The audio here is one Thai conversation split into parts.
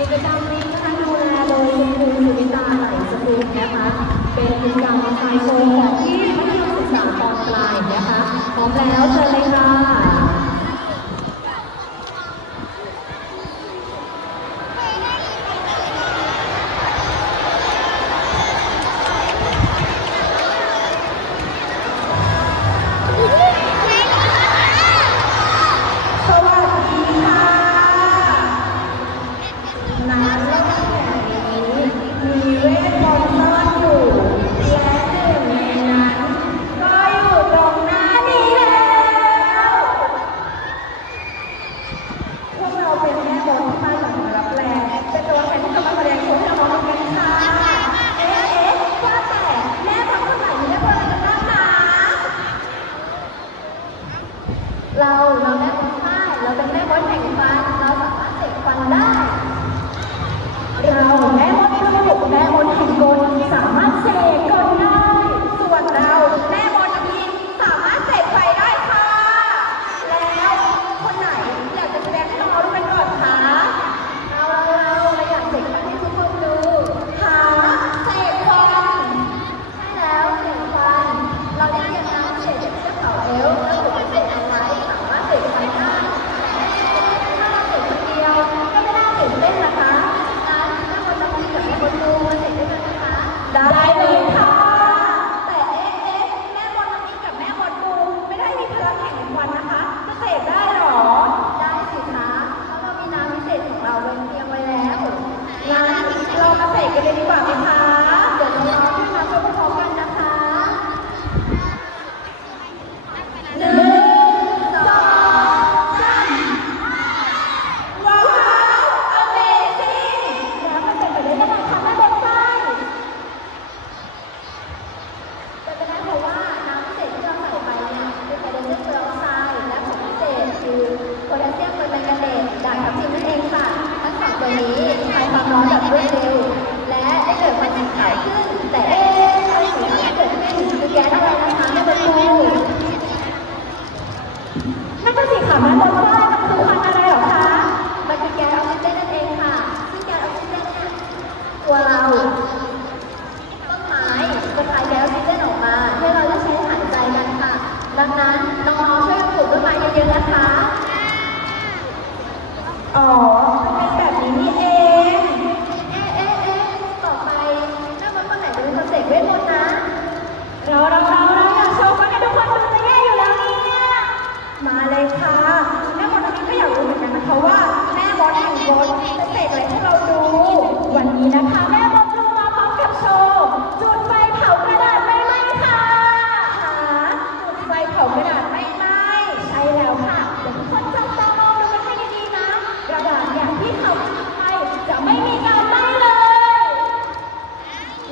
กิจกรรมนี้นะคดูแลโดยคุณสุวิตาไหลสกุลนะคะ เป็นกิจกรรมชายโซนที่มัธยมศึกษาตอนายนะคะพร้แล้วเชิญเลยค่ะ เราเราแม่ได้ค่ายเราเป็นแม่มดแห่งฟันเราสามารถเสกฟันได้ เราแม่มดลูกแม่มดแห่งกลสามารถเสกกลได้ส่วนเรา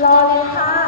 老อง